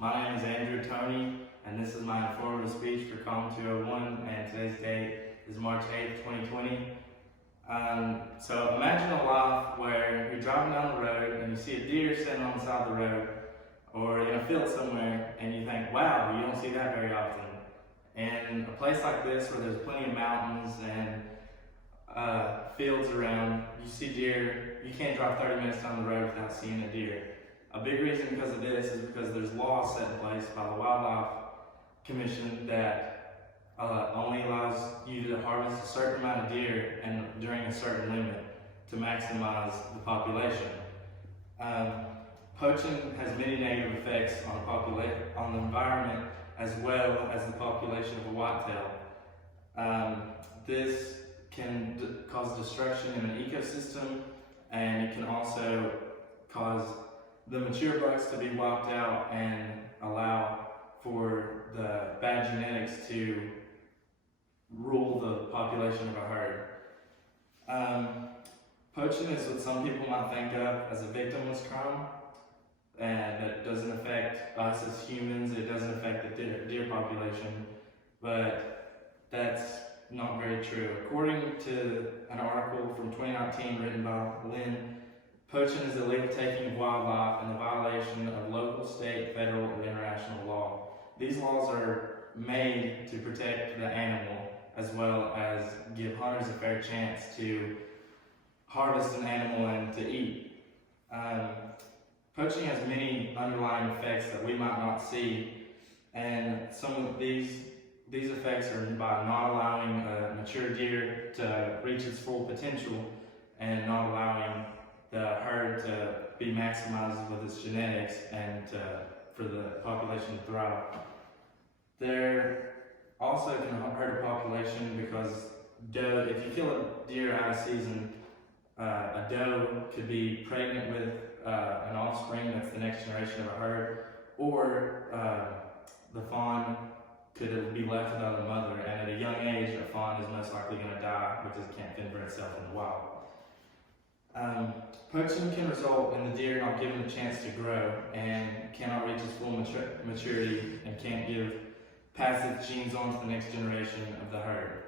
My name is Andrew Tony, and this is my informative speech for Comm 201, and today's date is March 8th, 2020. So imagine a life where you're driving down the road and you see a deer sitting on the side of the road or in a field somewhere, and you think, wow, you don't see that very often. In a place like this where there's plenty of mountains and fields around, you see deer, you can't drive 30 minutes down the road without seeing a deer. A big reason because of this is because there's laws set in place by the Wildlife Commission that only allows you to harvest a certain amount of deer and during a certain limit to maximize the population. Poaching has many negative effects on the environment as well as the population of a whitetail. This can cause destruction in an ecosystem, and it can also cause the mature bucks to be wiped out and allow for the bad genetics to rule the population of a herd. Poaching is what some people might think of as a victimless crime, and that doesn't affect us as humans, it doesn't affect the deer population, but that's not very true. According to an article from 2019 written by Lynn, poaching is illegal taking of wildlife and a violation of local, state, federal, or international law. These laws are made to protect the animal as well as give hunters a fair chance to harvest an animal and to eat. Poaching has many underlying effects that we might not see, and some of these effects are by not allowing a mature deer to reach its full potential and not allowing the herd to be maximized with its genetics and for the population to thrive. There also can hurt a population because if you kill a deer out of season, a doe could be pregnant with an offspring that's the next generation of a herd, or the fawn could be left without a mother, and at a young age, a fawn is most likely going to die because it can't fend for itself in the wild. Poaching can result in the deer not given a chance to grow and cannot reach its full maturity and can't pass its genes on to the next generation of the herd.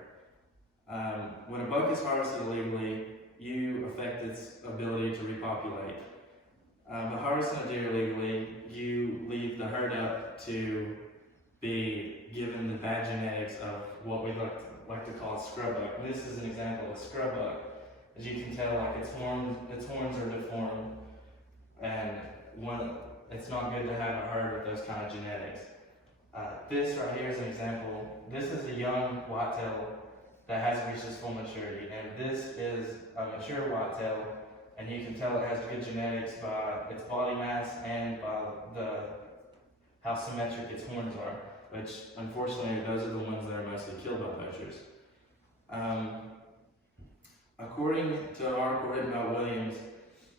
When a buck is harvested illegally, you affect its ability to repopulate. By harvesting a deer illegally, you leave the herd up to be given the bad genetics of what we like to call a scrub buck. And this is an example of a scrub buck. As you can tell, like its horns are deformed, and it's not good to have a herd with those kind of genetics. This right here is an example. This is a young whitetail that hasn't reached its full maturity, and this is a mature whitetail, and you can tell it has good genetics by its body mass and by how symmetric its horns are, which unfortunately those are the ones that are mostly killed by poachers. According to an article written by Williams,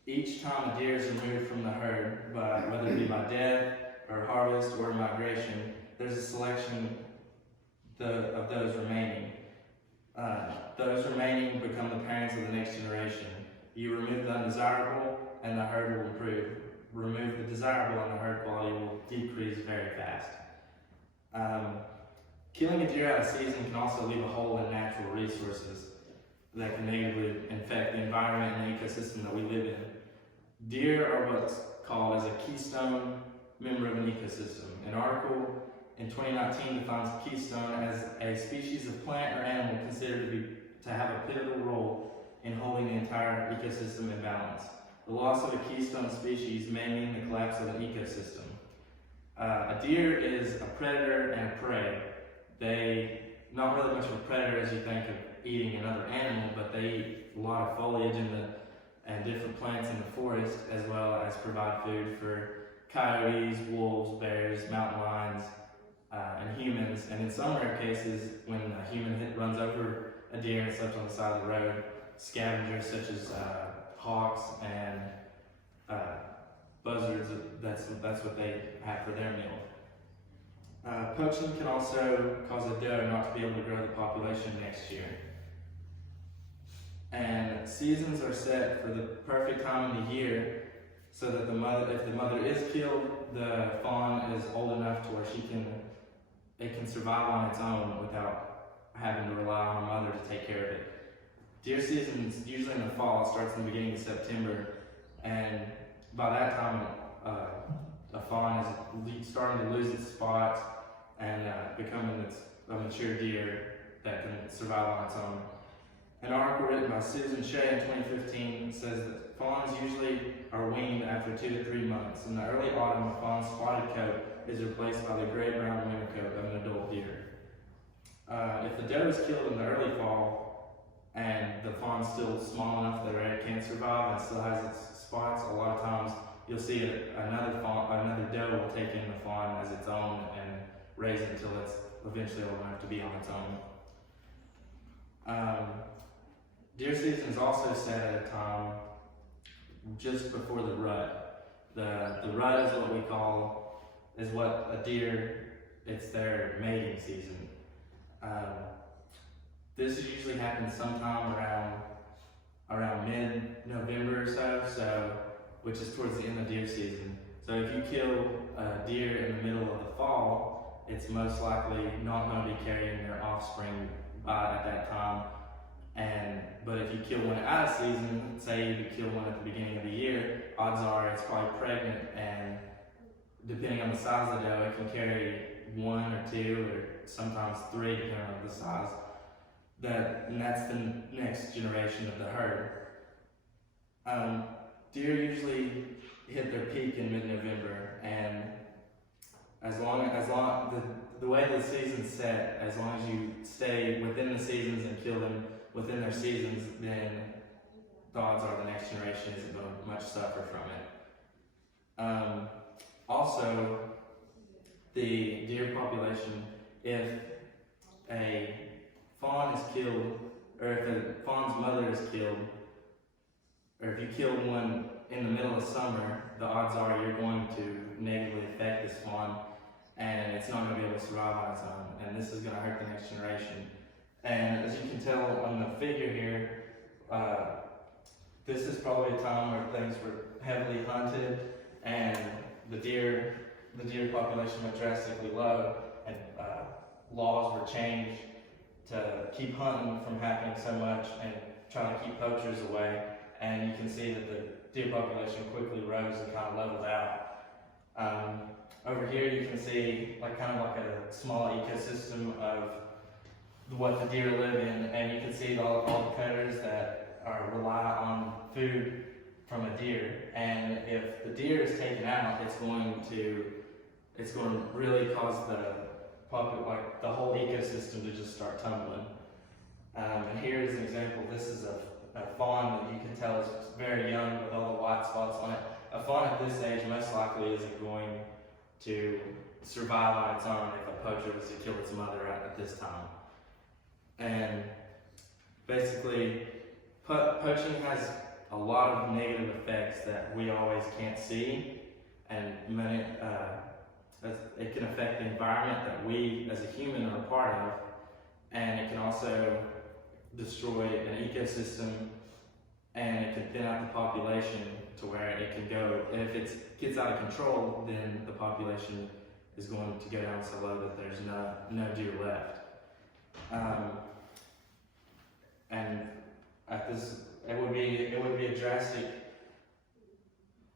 each time a deer is removed from the herd, whether it be by death or harvest or migration, there's a selection of those remaining. Those remaining become the parents of the next generation. You remove the undesirable and the herd will improve. Remove the desirable and the herd quality will decrease very fast. Killing a deer out of season can also leave a hole in natural resources that can negatively affect the environment and the ecosystem that we live in. Deer are what's called as a keystone member of an ecosystem. An article in 2019 defines a keystone as a species of plant or animal considered to have a pivotal role in holding the entire ecosystem in balance. The loss of a keystone species may mean the collapse of an ecosystem. A deer is a predator and a prey. They not really much of a predator as you think of eating another animal, but they eat a lot of foliage and different plants in the forest, as well as provide food for coyotes, wolves, bears, mountain lions, and humans. And in some rare cases, when a human runs over a deer and it's left on the side of the road, scavengers such as hawks and buzzards, that's what they have for their meal. Poaching can also cause a doe not to be able to grow the population next year. And seasons are set for the perfect time of the year so that if the mother is killed, the fawn is old enough to where it can survive on its own without having to rely on a mother to take care of it. Deer season is usually in the fall. It starts in the beginning of September, and by that time, a fawn is starting to lose its spots and becoming a mature deer that can survive on its own. An article written by Susan Shea in 2015 says that fawns usually are weaned after 2 to 3 months. In the early autumn, a fawn's spotted coat is replaced by the gray-brown winter coat of an adult deer. If the doe is killed in the early fall and the fawn's still small enough that it can't survive and still has its spots, a lot of times you'll see another doe will take in the fawn as its own and raise it until it's eventually old enough to be on its own. Deer season is also set at a time just before the rut. The rut is what a deer, it's their mating season. This usually happens sometime around mid-November or so, which is towards the end of deer season. So if you kill a deer in the middle of the fall, it's most likely not going to be carrying their offspring by at that time. But if you kill one out of season, say you kill one at the beginning of the year, odds are it's probably pregnant, and depending on the size of the doe, it can carry 1 or 2 or sometimes 3 depending on the size. And that's the next generation of the herd. Deer usually hit their peak in mid-November, and the way the season's set, as long as you stay within the seasons and kill them within their seasons, then the odds are the next generation isn't going to much suffer from it. Also, the deer population, if a fawn is killed, or if a fawn's mother is killed, or if you kill one in the middle of summer, the odds are you're going to negatively affect this fawn, and it's not going to be able to survive on its own, and this is going to hurt the next generation. And as you can tell on the figure here, this is probably a time where things were heavily hunted, and the deer population went drastically low, and laws were changed to keep hunting from happening so much and trying to keep poachers away. And you can see that the deer population quickly rose and kind of leveled out. Over here you can see kind of like a small ecosystem of what the deer live in, and you can see all the predators that rely on food from a deer. And if the deer is taken out, it's going to really cause the whole ecosystem to just start tumbling. And here is an example. This is a fawn that you can tell is very young with all the white spots on it. A fawn at this age most likely isn't going to survive on its own if a poacher was to kill its mother at this time. And basically, poaching has a lot of negative effects that we always can't see, and it can affect the environment that we as a human are a part of, and it can also destroy an ecosystem, and it can thin out the population to where it can go, and if it gets out of control, then the population is going to go down so low that there's no deer left. And it would be a drastic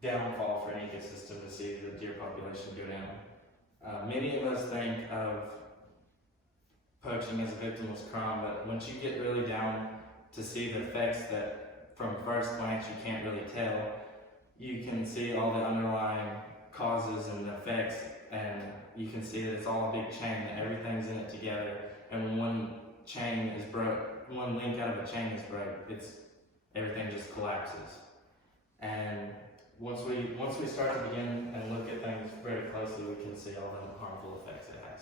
downfall for an ecosystem to see the deer population go down. Many of us think of poaching as a victimless crime, but once you get really down to see the effects that from first glance you can't really tell, you can see all the underlying causes and effects, and you can see that it's all a big chain, that everything's in it together, and when one chain is broke, one link out of a chain is broke, everything just collapses. And once we start to begin and look at things very closely, we can see all the harmful effects it has.